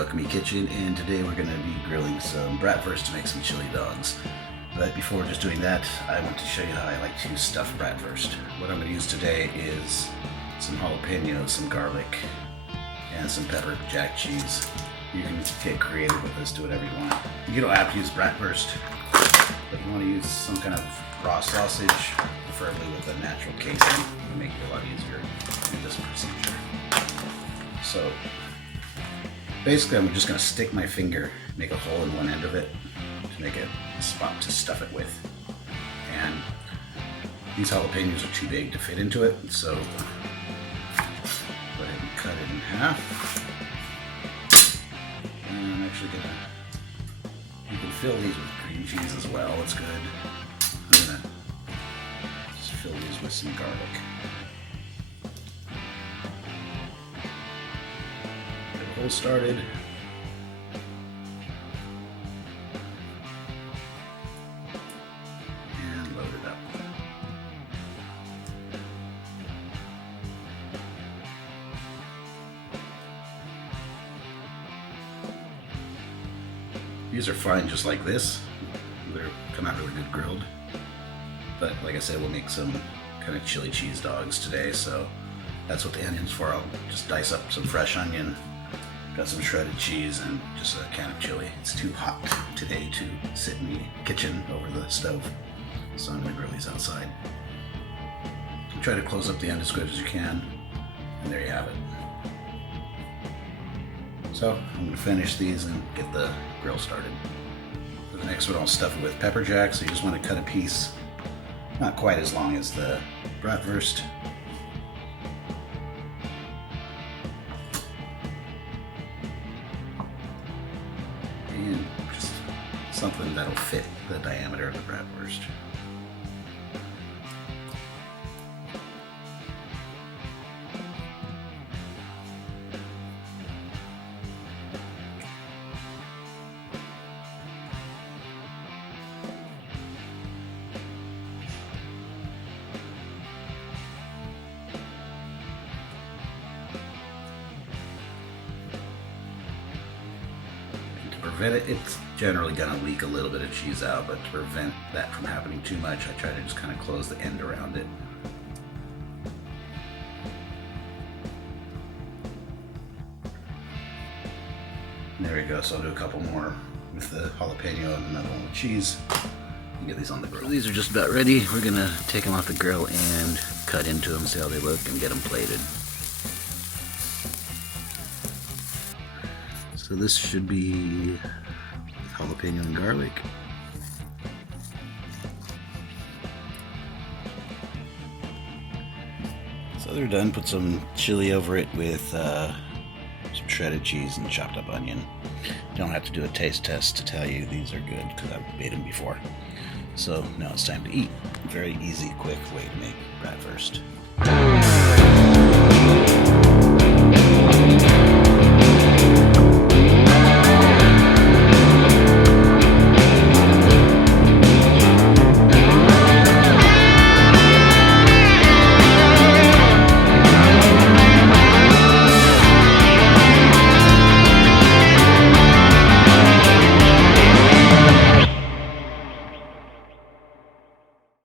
Alchemy Kitchen, and today we're going to be grilling some bratwurst to make some chili dogs. But before just doing that, I want to show you how I like to stuff bratwurst. What I'm going to use today is some jalapenos, some garlic, and some pepper jack cheese. You can get creative with this, do whatever you want. You don't have to use bratwurst, but you want to use some kind of raw sausage, preferably with a natural casing. It'll make it a lot easier in this procedure. So basically I'm just going to stick my finger, make a hole in one end of it to make a spot to stuff it with. And these jalapenos are too big to fit into it, so go ahead and cut it in half. And I'm actually going to, you can fill these with cream cheese as well, it's good. I'm going to just fill these with some garlic. Hole started. And load it up. These are fine just like this. They come out really good grilled. But like I said, we'll make some kind of chili cheese dogs today, so that's what the onion's for. I'll just dice up some fresh onion. Got some shredded cheese and just a can of chili. It's too hot today to sit in the kitchen over the stove, so I'm going to grill these outside. Try to close up the end as good as you can, and there you have it. So I'm going to finish these and get the grill started. For the next one, I'll stuff it with pepper jack, so you just want to cut a piece, not quite as long as the bratwurst. And just something that'll fit the diameter of the bratwurst. Prevent it, it's generally going to leak a little bit of cheese out, but to prevent that from happening too much, I try to just kind of close the end around it. And there we go, so I'll do a couple more with the jalapeno and another one with cheese. And get these on the grill. These are just about ready. We're going to take them off the grill and cut into them, see how they look, and get them plated. So this should be jalapeno and garlic. So they're done. Put some chili over it with some shredded cheese and chopped up onion. You don't have to do a taste test to tell you these are good because I've made them before. So now it's time to eat. Very easy, quick way to make bratwurst.